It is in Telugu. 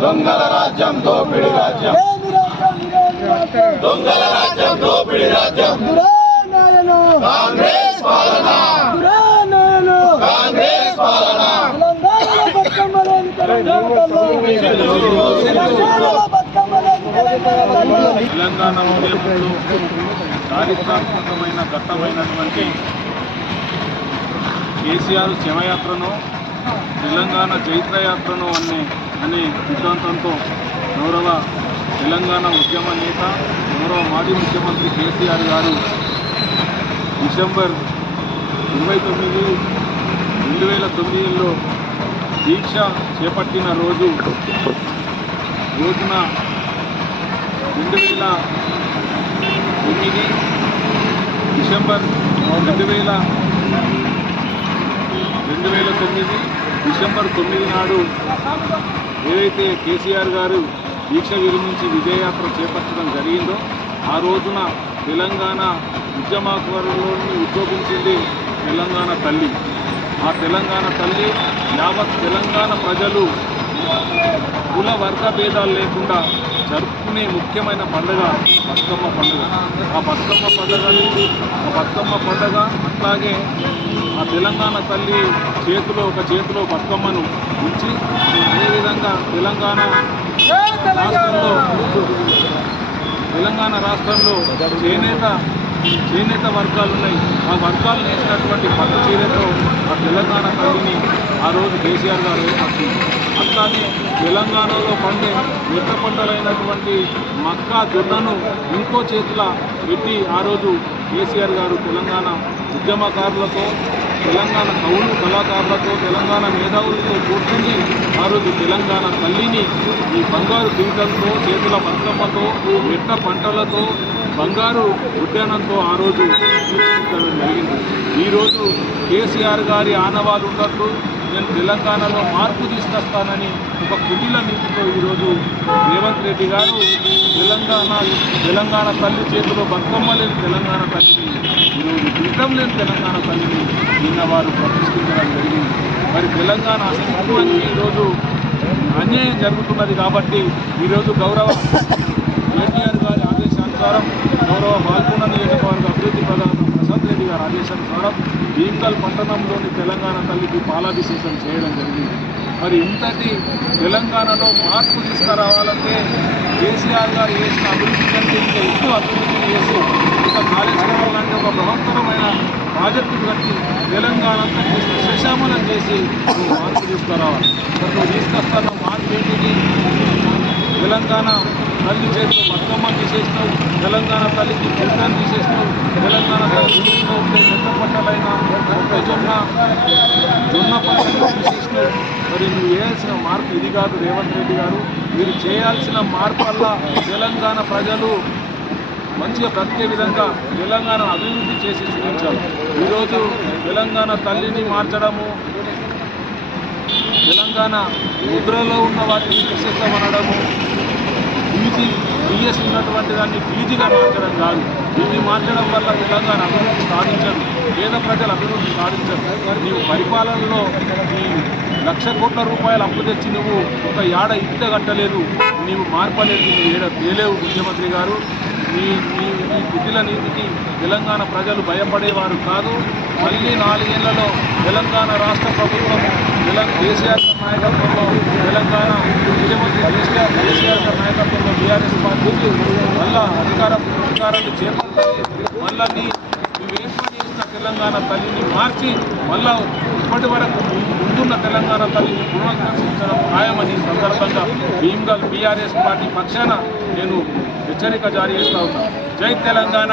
దొంగల రాజ్యం దోపిడి రాజ్యం. దొంగల రాజ్యం దోపిడి రాజ్యం కాంగ్రెస్ పాలన. కాంగ్రెస్ పాలన. తెలంగాణ తల్లి చారిత్రాత్మకమైన ఘట్టమైనటువంటి కేసీఆర్ శివయాత్రను తెలంగాణ చైత్రయాత్రను అనే అనే సిద్ధాంతంతో గౌరవ తెలంగాణ ఉద్యమ నేత గౌరవ మాజీ ముఖ్యమంత్రి కేసీఆర్ గారు డిసెంబర్ ఇరవై తొమ్మిది రెండు వేల తొమ్మిదిలో దీక్ష చేపట్టిన రోజు రోజున రెండు వేల తొమ్మిది డిసెంబర్ రెండు వేల రెండు వేల తొమ్మిది డిసెంబర్ తొమ్మిది నాడు ఏదైతే కేసీఆర్ గారు దీక్ష విరమించి విజయయాత్ర చేపట్టడం జరిగిందో ఆ రోజున తెలంగాణ ఉద్యమాకారులోని ఉద్యోగించింది తెలంగాణ తల్లి. ఆ తెలంగాణ తల్లి యావత్ తెలంగాణ ప్రజలు కుల వర్గ భేదాలు లేకుండా జరుపుకునే ముఖ్యమైన పండుగ బతుకమ్మ పండుగ. ఆ బతుకమ్మ పండుగని ఆ బతుకమ్మ పండుగ అట్లాగే ఆ తెలంగాణ తల్లి చేతిలో ఒక చేతిలో బతుకమ్మను ఉంచి అదేవిధంగా తెలంగాణ రాష్ట్రంలో తెలంగాణ రాష్ట్రంలో చేనేత చేనేత వర్గాలు ఉన్నాయి. ఆ వర్గాలు నేసినటువంటి పట్టు చీరతో ఆ రోజు కేసీఆర్ గారు అట్లానే తెలంగాణలో పండే మిట్ట పంటలైనటువంటి మక్కా జొన్నను ఇంకో చేతుల పెట్టి ఆ రోజు కేసీఆర్ గారు తెలంగాణ ఉద్యమకారులతో తెలంగాణ కవులు కళాకారులతో తెలంగాణ మేధావులతో కూర్చుని ఆ రోజు తెలంగాణ తల్లిని ఈ బంగారు పీటలతో చేతుల బతుకమ్మతో మిట్ట పంటలతో బంగారు ఉద్యానంతో ఆ రోజు తీర్చిదిద్దడం జరిగింది ఈరోజు కేసీఆర్ గారి ఆనవాలు ఉన్నట్టు నేను తెలంగాణలో మార్పు తీసుకొస్తానని ఒక కుటిల నీతితో ఈరోజు రేవంత్ రెడ్డి గారు తెలంగాణ తెలంగాణ తల్లి చేతిలో బతుకమ్మ లేని తెలంగాణ తల్లిని ఈరోజు పీఠం లేని తెలంగాణ తల్లిని నిన్న వారు ప్రతిష్ఠించడం జరిగింది. మరి తెలంగాణ అస్తిత్వానికి ఈరోజు అన్యాయం జరుగుతున్నది కాబట్టి ఈరోజు గౌరవ కేటీఆర్ గారి ఆదేశానుసారం గౌరవ బాల్కొండ నియోజకవర్గ అభివృద్ధి ప్రధాన ప్రసాద్ రెడ్డి గారి ఆదేశానుసారం భీమ్కల్ పట్టణంలోని తెలంగాణ తల్లికి పాలాభిషేకం చేయడం జరిగింది. మరి ఇంతటి తెలంగాణలో మార్పు తీసుకురావాలంటే కేసీఆర్ గారు చేసిన అభివృద్ధి కంటే ఇంకా ఎక్కువ అభివృద్ధి చేసి ఒక కాళేశ్వరం లాంటి ఒక బృహత్తరమైన ప్రాజెక్టు కట్టి తెలంగాణ అంతా చేసిన శశామలం చేసి మార్పు తీసుకురావాలి. మరి నువ్వు మార్పు ఏంటిది? తెలంగాణ తల్లి చేసినావు బతుకమ్మ తీసేసినావు తెలంగాణ తల్లికి చిత్రాన్ని తీసేసినావు తెలంగాణ తల్లి ఇంట్లో ఉండే పంటలైన మొక్కజొన్న జొన్న పంటలు తీసేసినావు మరి నువ్వు చేయాల్సిన మార్పు ఇది కాదు రేవంత్ రెడ్డి గారు. మీరు చేయాల్సిన మార్పు వల్ల తెలంగాణ ప్రజలు మంచిగా బ్రతికే విధంగా తెలంగాణ అభివృద్ధి చేసి చూపించాలి. ఈరోజు తెలంగాణ తల్లిని మార్చడము తెలంగాణ ముద్రలో ఉన్న వాటిని తీసేస్తామనడము చేసి బిఎస్ ఉన్నటువంటి దాన్ని బీజీగా మార్చడం కాదు. ఇది మార్చడం వల్ల తెలంగాణ అభివృద్ధి సాధించదు. పేద ప్రజలు అభివృద్ధి సాధించరు నీవు పరిపాలనలో ఈ లక్ష కోట్ల రూపాయలు అప్పు తెచ్చి నువ్వు ఒక ఏడ ఇట్ట కట్టలేదు. నీవు మార్పలేదు ఏడ తేలేవు ముఖ్యమంత్రి గారు. నీ నీ నీ కుటిల నీతికి తెలంగాణ ప్రజలు భయపడేవారు కాదు. మళ్ళీ నాలుగేళ్ళలో తెలంగాణ రాష్ట్ర ప్రభుత్వం కేసీఆర్ నాయకత్వంలో తెలంగాణ ముఖ్యమంత్రి కేసీఆర్ కేసీఆర్ గారి నాయకత్వంలో బీఆర్ఎస్ పార్టీకి మళ్ళా అధికారం అధికారాన్ని చేపడుతుంది మళ్ళా నీ ఏర్పాటు చేసిన తెలంగాణ తల్లిని మార్చి మళ్ళా ఇప్పటి వరకు ముందున్న తెలంగాణ తల్లిని పునరుద్ధరించడం ఖాయమని సందర్భంగా భీమ్గల్ బీఆర్ఎస్ పార్టీ పక్షాన నేను హెచ్చరిక జారీ చేస్తా ఉన్నా. జై తెలంగాణ!